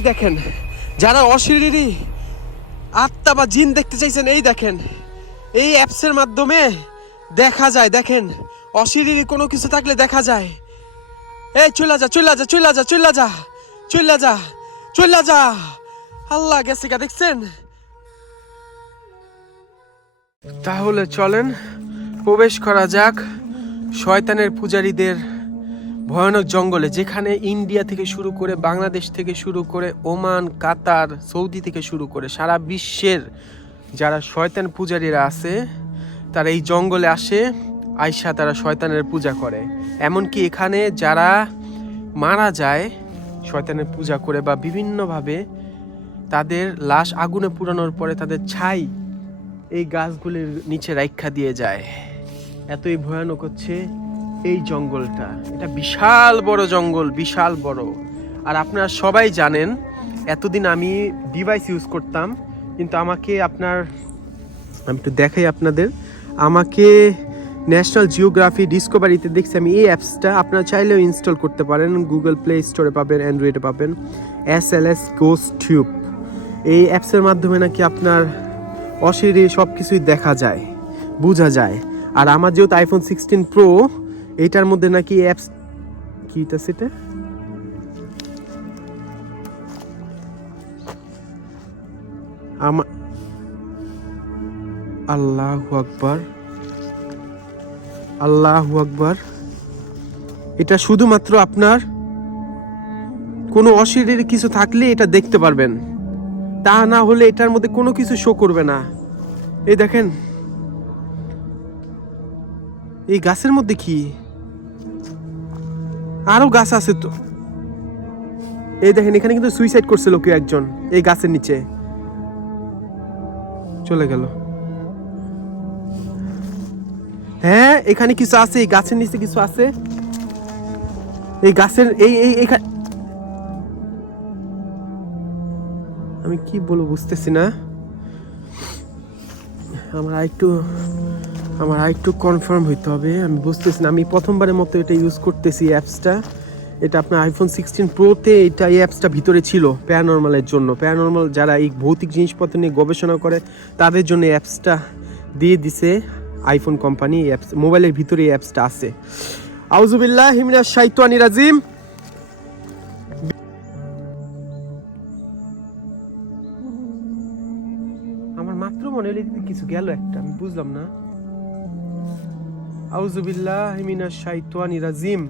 এই দেখেন, যারা অশরীরী, আত্মা বা জিন দেখতে চাইছেন, এই দেখেন, এই অ্যাপসের মাধ্যমে দেখা যায়, দেখেন, অশরীরী কোনো কিছু থাকলে দেখা যায়। এই চলে যা চলে যা চলে যা চলে যা চলে যা চলে যা। আল্লাহ গেছে গা, দেখছেন? তাহলে চলেন, প্রবেশ করা যাক শয়তানের পূজারীদের ভয়ানক জঙ্গলে যেখানে ইন্ডিয়া থেকে শুরু করে বাংলাদেশ থেকে শুরু করে ওমান, কাতার, সৌদি থেকে শুরু করে সারা বিশ্বের যারা শয়তান পূজারীরা আছে, তারা এই জঙ্গলে আসে আয়সা তারা শয়তানের পূজা করে। এমনকি এখানে যারা মারা যায় শয়তানের পূজা করে বা বিভিন্নভাবে তাদের লাশ আগুনে পুরানোর পরে তাদের ছাই এই গাছগুলির নিচে রাইখা দিয়ে যায়। এতই ভয়ানক হচ্ছে এই জঙ্গলটা। এটা বিশাল বড় জঙ্গল, বিশাল বড়। আর আপনারা সবাই জানেন, এতদিন আমি ডিভাইস ইউজ করতাম, কিন্তু আমাকে আপনার, আমি একটু দেখাই আপনাদের। আমাকে ন্যাশনাল জিওগ্রাফি ডিসকভারিতে দেখছি আমি এই অ্যাপসটা। আপনারা চাইলেও ইনস্টল করতে পারেন, গুগল প্লে স্টোরে পাবেন, অ্যান্ড্রয়েডে পাবেন। এস এল এস গোস টিউব এই অ্যাপসের মাধ্যমে নাকি আপনার অশরীরী সব কিছুই দেখা যায়, বোঝা যায়। আর আমার যেহেতু আইফোন সিক্সটিন প্রো এইটার মধ্যে নাকি অ্যাপস কিটা সেটা? আমার আল্লাহ আকবার। আল্লাহ আকবার। এটা শুধুমাত্র আপনার কোনো অশরীর কিছু থাকলে এটা দেখতে পারবেন। তা না হলে এটার মধ্যে কোনো কিছু শো করবে না। এই দেখেন। এই গাছের মধ্যে কি? আরও গাছ আছে তো। এই দেখেন, এখানে কিন্তু সুইসাইড করছিল কেউ একজন এই গাছের নিচে। চলে গেল। হ্যাঁ এখানে কিছু আছে, এই গাছের নিচে কিছু আছে। এই গাছের, এই এই আমি কি বলব বুঝতেছি না। আমরা আরেকটু আমার আরেকটু কনফার্ম হইতে হবে। আমি বুঝতেছি না, আমি প্রথমবারের মতো এটা ইউজ করতেছি অ্যাপসটা এটা আপনার আইফোন সিক্সটিন প্রোতে এটা এই অ্যাপসটা ভিতরে ছিল প্যারানর্মালের জন্য। প্যারানর্মাল যারা এই ভৌতিক জিনিসপত্র নিয়ে গবেষণা করে, তাদের জন্য অ্যাপসটা দিয়ে দিছে আইফোন কোম্পানি অ্যাপস মোবাইলের ভিতরে এই অ্যাপসটা আছে। আউজুবিল্লাহ হিমিনা শাইতানি রাজিম। আমার মাত্র মনে হলো কিছু গেল একটা, আমি বুঝলাম না। আউজুবিল্লাহ হিমিনা শাইতানি রাজিম।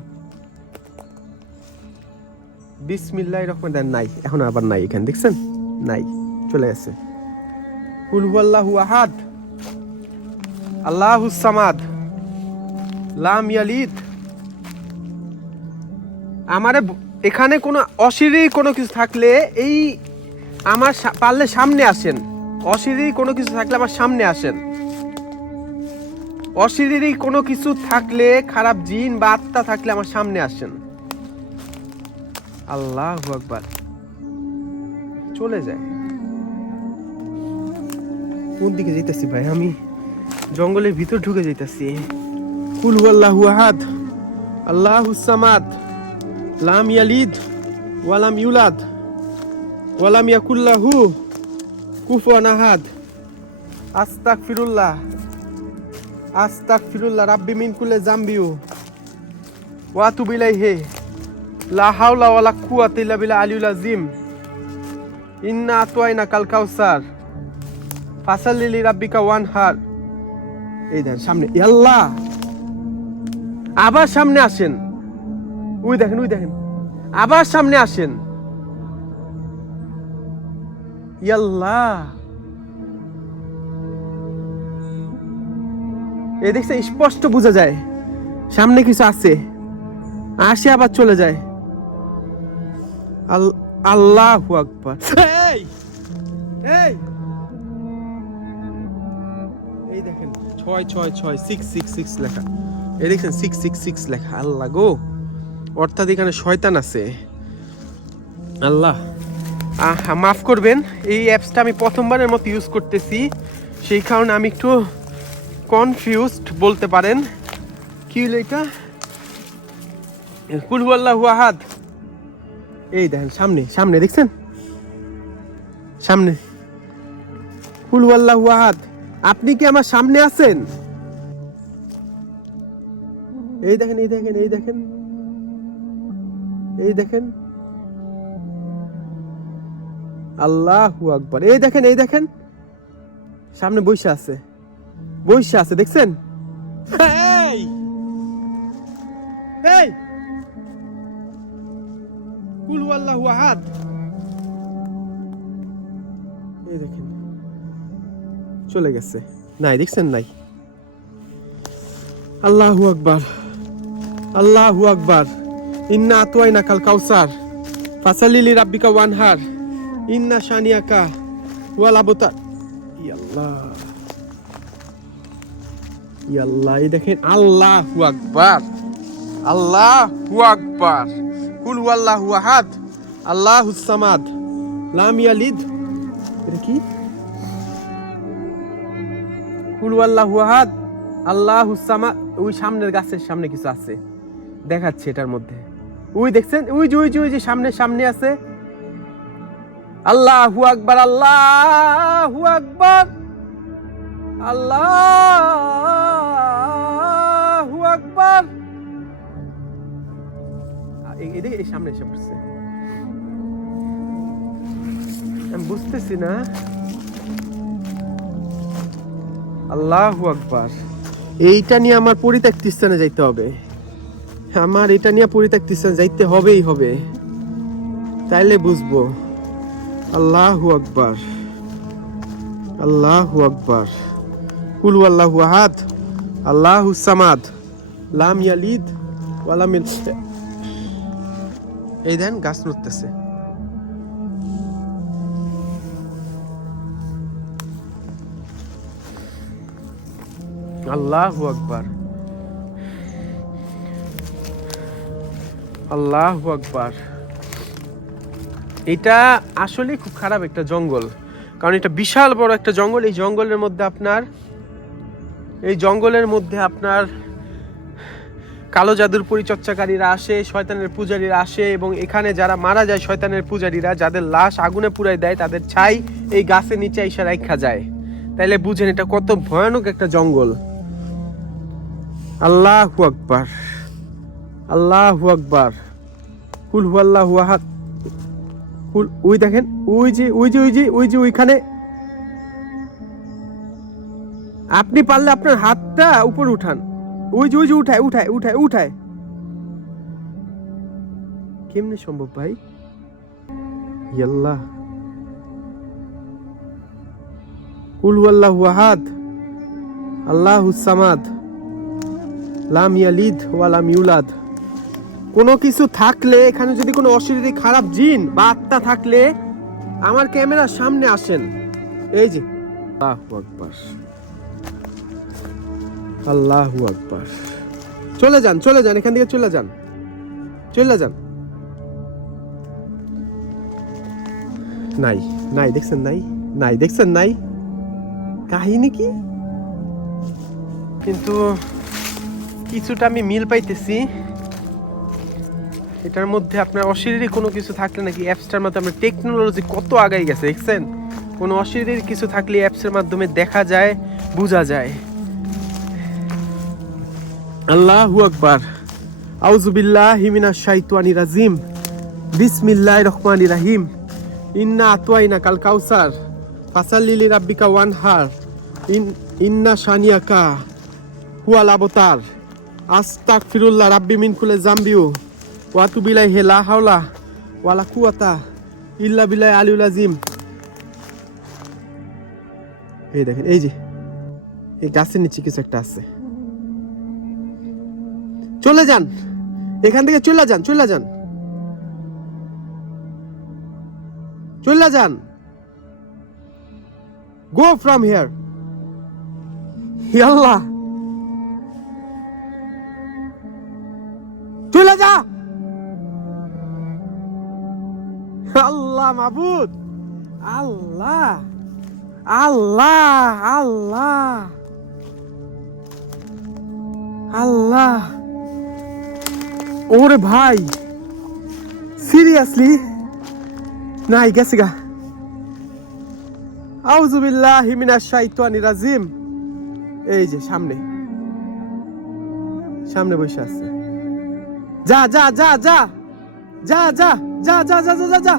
বিসমিল্লাহ রহমান দেন নাই, এখন আবার নাই এখানে, দেখছেন? নাই, চলে গেছে। কুল হুয়াল্লাহু আহাদ, আল্লাহু সামাদ, লাম ইয়ালিদ। আমারে এখানে কোনো অশিরি কোনো কিছু থাকলে এই আমার পারলে সামনে আসেন। অশিরি কোনো কিছু থাকলে আমার সামনে আসেন। অশিরি কোনো কিছু থাকলে, খারাপ জিন বা আত্মা থাকলে আমার সামনে আসেন। আল্লাহ আকবার। চলে যায়। কোন দিকে যাইতেছি ভাই? আমি জঙ্গলের ভিতর ঢুকে যাইতেছি। কুল আল্লাহু আহাদ, আল্লাহু সামাদ, লাম ইয়ালিদ ওয়ালাম ইউলাদ ওয়ালাম ইয়াকুল্লাহু কুফুয়ান আহাদ। আস্তাক ফিরুল্লাহ আস্তাক ফিরুল্লাহ রাব্বি মিন কুল্লে জাম্বিউ। ওয়া তুবিলাইহে লা হাওলা ওয়ালা কুওয়াতা ইল্লা বিল্লাহ আলিউল আযীম। ইন্না আতওয়াইনা কাল কাউসার ফাসাল্লি লি রাব্বিকা ওয়ানহার। এই দেখেন সামনে। আল্লাহ আবার সামনে আসেন। ওই দেখেন ওই দেখেন। আবার সামনে আসেন। ইয়াল্লাহ! এই দেখছে স্পষ্ট বোঝা যায়। সামনে কিছু আছে। আসে আবার চলে যায়। আল- আল্লাহু আকবার। এই! এই! দেখেন ছয় ছয় ছয় সিক্স সিক্স সিক্স লেখা। এই দেখছেন সিক্স সিক্স সিক্স লেখা। আল্লাহ গো! অর্থাৎ এখানে শয়তান আছে। আল্লাহ। আহ, মাফ করবেন এই অ্যাপসটা আমি প্রথমবারের মতো ইউজ করতেছি। সেই কারণে আমি একটু কনফিউজড বলতে পারেন। কি হলো এটা? কুলহু আহাদ। এই দেখেন, সামনে সামনে, দেখছেন? সামনে। কুল আল্লাহু আহাদ, আপনি কি আমার সামনে আছেন? এই দেখেন এই দেখেন এই দেখেন। এই দেখেন। আল্লাহু আকবার। এই দেখেন এই দেখেন। সামনে বৈশা আছে। বৈশা আছে দেখছেন? এই এই কুল আল্লাহু আহাদ। এই দেখেন চলে গেছে। নাই দেখছেন নাই? আল্লাহু আকবার আল্লাহু আকবার। ইন্না আতওয়াইনা কাল কাউসার ফাসালিলি রাব্বিকা ওয়ানহার। ইন্না শানিয়াকা ওয়াল আবতার। ইয়াল্লাহ ইয়াল্লাহ এই দেখেন আল্লাহু আকবার আল্লাহু আকবার, কুল ওয়াল্লাহু আহাদ আল্লাহুস সামাদ, লাম ইয়ালিদ, এটা কি? কুল ওয়াল্লাহু আহাদ আল্লাহুস সামাদ, ওই সামনের গাছের সামনে কিছু আছে, দেখাচ্ছে এটার মধ্যে। ওই দেখছেন? ওই যে ওই যে ওই যে, সামনে সামনে আছে। আল্লাহু আকবার আল্লাহু আকবার, আল্লাহু এই সামনে এসে পড়ছে। আমি বুঝতেছি না। আল্লাহু আকবার। এইটা নিয়ে আমার পরিত্যক্ত স্থানে যাইতে হবে। আমার এটা নিয়ে পরিত্যক্ত স্থানে যাইতে হবেই হবে। তাইলে বুঝব। আল্লাহু আকবার। আল্লাহু আকবার। কুল আল্লাহু আহাদ। আল্লাহু সামাদ। লাম ইয়ালিদ ওয়ালাম এই দেন, গাছ নড়তেছে। আল্লাহু আকবার। আল্লাহু আকবার। এটা আসলে খুব খারাপ একটা জঙ্গল। কারণ এটা বিশাল বড় একটা জঙ্গল। এই জঙ্গলের মধ্যে আপনার এই জঙ্গলের মধ্যে আপনার কালো জাদুর পরিচর্চাকারীরা আসে, শয়তানের পূজারীরা আসে এবং এখানে যারা মারা যায় শয়তানের পূজারীরা, যাদের লাশ আগুনে পুড়াই দেয়, তাদের ছাই এই গাছের নিচে এসে রাখা যায়। তাইলে বুঝেন এটা কত ভয়ানক একটা জঙ্গল। আল্লাহু আকবার। আল্লাহু আকবার। কুল হু আল্লাহু আহাদ। কুল, ওই দেখেন, ওই যে ওই যে ওই যে ওই যে ওইখানে। আপনি পারলে আপনার হাতটা উপরে উঠান। ওই যে ওই যে, উঠায় উঠায় উঠায় উঠায়। কেমনে সম্ভব ভাই? ইয়াল্লাহ। কুল আল্লাহু আহাদ, আল্লাহু সামাদ, লাম ইয়ালিদ ওয়া লাম ইউলাদ। কোনো কিছু থাকলে, এখানে যদি কোনো অশরীরী খারাপ জিন বা আত্মা থাকলে, আমার ক্যামেরার সামনে আসেন। এই যে। আল্লাহু আকবার। আল্লাহু আকবার। চলে যান চলে যান, এখান থেকে চলে যান। চলে যান। নাই নাই, দেখছেন নাই? নাই, দেখছেন নাই? কাহিনী কি? কিন্তু কিছুটা আমি মিল পাইতেছি। এটার মধ্যে আপনার অশরীরী কোনো কিছু থাকলে নাকি অ্যাপসটার মাধ্যমে টেকনোলজি কত আগাই গেছে, দেখছেন? কোনো অশরীরী কিছু থাকলে অ্যাপসের মাধ্যমে দেখা যায়, বোঝা যায়। আল্লাহু আকবার। আউজুবিল্লাহি মিনাশ শাইতানির রাজিম। বিসমিল্লাহির রহমানির রহিম। ইন্না আতওয়াইনা কাল কাউসার। ফাসাল্লিলি রাব্বিকা ওয়ানহার। ইন, ইন্না শানিয়াকা হুয়াল আবতার। আস্তাক ফিরুল্লাহ রাব্বি মিন কুলে জাম্বিউ হে লা হাওলা ওয়ালা কুয়াতা ইল্লা বিলাই আলিউল আজিম এই দেখেন, এই যে, এই গাছের নিচে কিছু একটা আছে। চলে যান। এখান থেকে চলে যান চলে যান। চলে যান। গো ফ্রম হিয়ার আল্লাহ চলে যা। আল্লাহ মাবুদ। আল্লাহ। আল্লাহ আল্লাহ। আল্লাহ। ওরে ভাই সিরিয়াসলি নাই, গেছে গা। আউজুবিল্লাহ হিমিনাশ শাইতানির রাজিম। এই যে, সামনে। সামনে বসে আছে। যা যা যা যা। যা যা যা যা যা যা যা যা।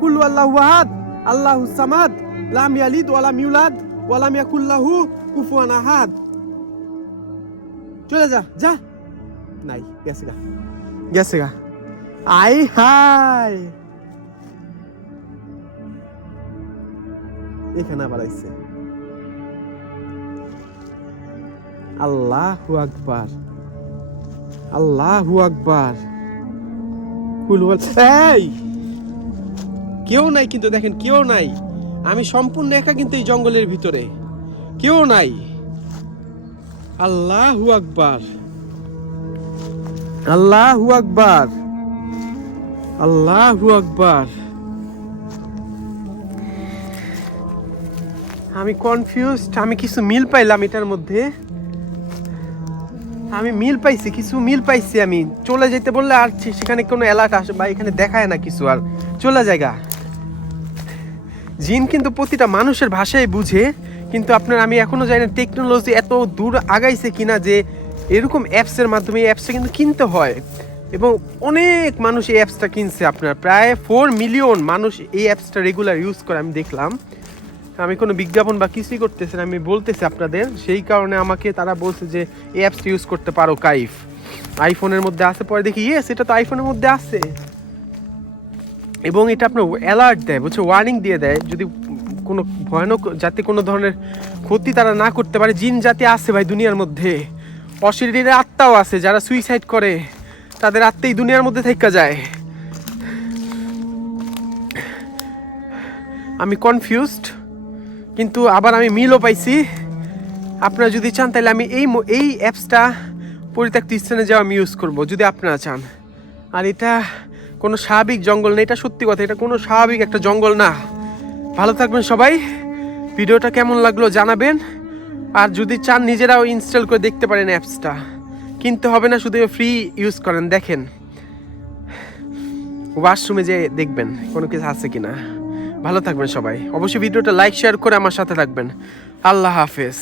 কুল্লু আল্লাহু আহাদ, আল্লাহু সামাদ, লাম ইয়ালিদ ওয়া লাম ইউলাদ ওয়া লাম ইয়াকুল লাহু কুফুয়ান আহাদ। চলে যা যা। নাই, গেছে গা। গেছে গা। আই হাই এখানে আবার আইছে। আল্লাহু আকবার। আল্লাহু আকবার। কুলওয়াল এই! কেউ নাই কিন্তু দেখেন, কেউ নাই। আমি সম্পূর্ণ একা কিন্তু এই জঙ্গলের ভিতরে। কেউ নাই। আল্লাহু আকবার। আল্লাহু আকবার। আল্লাহু আকবার। আমি কনফিউজড আমি কিছু মিল পাইলাম এটার মধ্যে। আমি মিল পাইছি, কিছু মিল পাইছি আমি। চলে যেতে বললে আর সেখানে কোনো অ্যালার্ট আসে বা এখানে দেখায় না কিছু আর। চলে জায়গা জিন কিন্তু প্রতিটা মানুষের ভাষায় বুঝে, কিন্তু আপনার আমি এখনও জানি না টেকনোলজি এত দূর আগাইছে কিনা যে এরকম অ্যাপসের মাধ্যমে এই অ্যাপসটা কিন্তু কিনতে হয়। এবং অনেক মানুষ এই অ্যাপসটা কিনছে আপনার। প্রায় ফোর মিলিয়ন মানুষ এই অ্যাপসটা রেগুলার ইউজ করে, আমি দেখলাম। আমি কোনো বিজ্ঞাপন বা কিছুই করতেছি না, আমি বলতেছি আপনাদের। সেই কারণে আমাকে তারা বলছে যে, এই অ্যাপসটা ইউজ করতে পারো, কাইফ। আইফোনের মধ্যে আছে, পরে দেখি ইয়েস এটা তো আইফোনের মধ্যে আছে। এবং এটা আপনার অ্যালার্ট দেয় বুঝছ ওয়ার্নিং দিয়ে দেয়। যদি কোনো ভয়ানক, যাতে কোনো ধরনের ক্ষতি তারা না করতে পারে, জিন জাতি আছে ভাই দুনিয়ার মধ্যে। অশরীরের আত্মাও আছে, যারা সুইসাইড করে, তাদের আত্মাই দুনিয়ার মধ্যে থেকে যায়। আমি কনফিউজড কিন্তু আবার আমি মিলও পাইছি। আপনারা যদি চান, তাহলে আমি এই এই অ্যাপসটা পরিত্যক্ত স্থানে যাওয়া আমি ইউজ করব, যদি আপনারা চান। আর এটা কোনো স্বাভাবিক জঙ্গল না, এটা সত্যি কথা, এটা কোনো স্বাভাবিক একটা জঙ্গল না। ভালো থাকবেন সবাই। ভিডিওটা কেমন লাগল জানাবেন। আর যদি চান নিজেরাও ইনস্টল করে দেখতে পারেন অ্যাপসটা। কিনতে হবে না, শুধু ফ্রি ইউজ করেন, দেখেন। ওয়াশরুমে যে দেখবেন কোনো কিছু আছে কি না ভালো থাকবেন সবাই। অবশ্যই ভিডিওটা লাইক শেয়ার করে আমার সাথে থাকবেন। আল্লাহ হাফেজ।